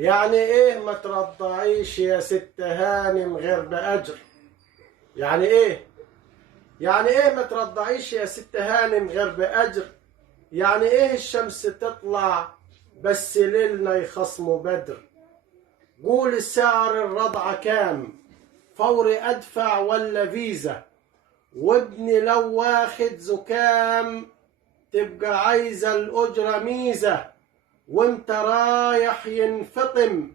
يعني ايه ما ترضعيش يا ست هانم غير بأجر؟ يعني ايه؟ يعني ايه ما ترضعيش يا ست هانم غير بأجر؟ يعني ايه الشمس تطلع بس ليلنا يخصموا بدر؟ قول سعر الرضعة كام؟ فوري ادفع ولا فيزا؟ وابني لو واخد زكام تبقى عايزة الأجرة ميزة، وانت رايح ينفطم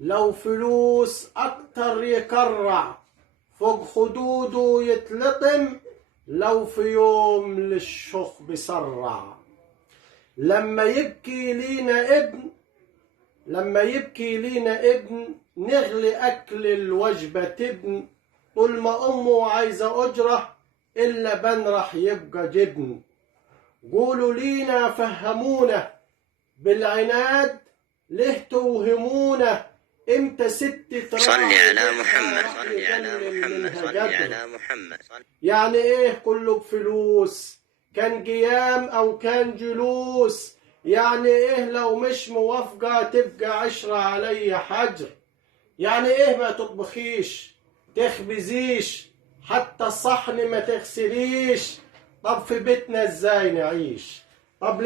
لو فلوس اكتر يكرع، فوق خدوده يتلطم لو في يوم للشخ بسرع. لما يبكي لينا ابن نغلي اكل الوجبة تبن، طول ما امه عايزة اجرة الا بن راح يبقى جبن. قولوا لينا فهمونا بالعناد ليه توهمونا، امتى ست صلي على محمد صلي على محمد صلي على محمد. يعني ايه كله بفلوس؟ كان قيام او كان جلوس؟ يعني ايه لو مش موافقة تبقى عشرة علي حجر؟ يعني ايه ما تطبخيش تخبزيش حتى الصحن ما تغسليش؟ طب في بيتنا ازاي نعيش؟ طب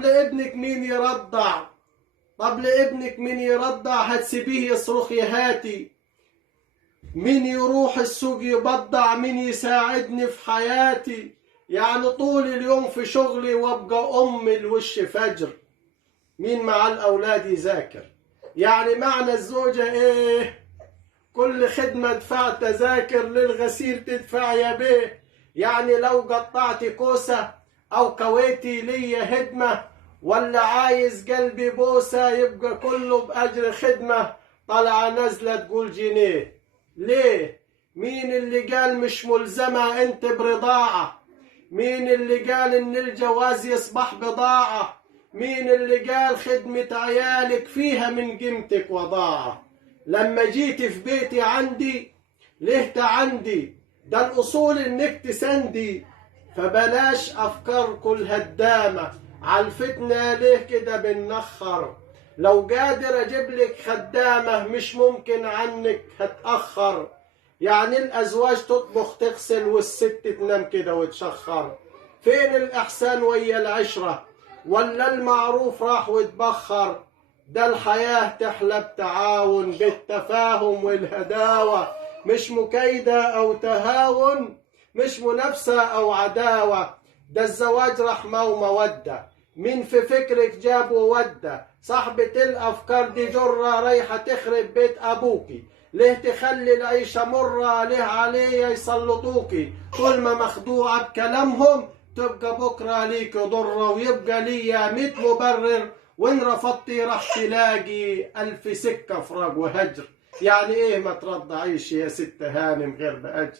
لابنك مين يرضع؟ طب لابنك مين يرضع؟ هتسيبيه يصرخ يا هاتي؟ مين يروح السوق يبضع؟ مين يساعدني في حياتي؟ يعني طول اليوم في شغلي وابقى ام الوش فجر، مين مع الاولاد يذاكر؟ يعني معنى الزوجة ايه؟ كل خدمة ادفع تذاكر للغسيل تدفع يا بيه. يعني لو قطعت كوسة او كويتي ليا هدمة، ولا عايز قلبي بوسة يبقى كله بأجر خدمة. طالعة نازلة تقول جنيه ليه؟ مين اللي قال مش ملزمة انت برضاعة؟ مين اللي قال ان الجواز يصبح بضاعة؟ مين اللي قال خدمة عيالك فيها من قيمتك وضاعة؟ لما جيت في بيتي عندي لهت عندي، ده الأصول إنك تسندي. فبلاش أفكار كل هدامة عالفتنا ليه كده بنخر. لو قادر أجيب لك خدامة مش ممكن عنك هتأخر. يعني الأزواج تطبخ تغسل والست تنام كده وتشخر. فين الإحسان ويا العشرة؟ ولا المعروف راح وتبخر؟ ده الحياة تحلى بتعاون بالتفاهم والهداوة، مش مكايدة أو تهاون، مش منافسة أو عداوة. ده الزواج رحمة ومودة، مين في فكرك جاب وودة؟ صاحبة الأفكار دي جرة رايحة تخرب بيت أبوكي، ليه تخلي العيشة مرة؟ ليه عليه يسلطوكي؟ طول ما مخدوعة بكلامهم تبقى بكرة ليك ضرة، ويبقى ليا 100 مبرر، وإن رفضتي راح تلاقي 1000 سكة فراق وهجر. يعني إيه ما ترضعيش يا ست هانم غير بأجر؟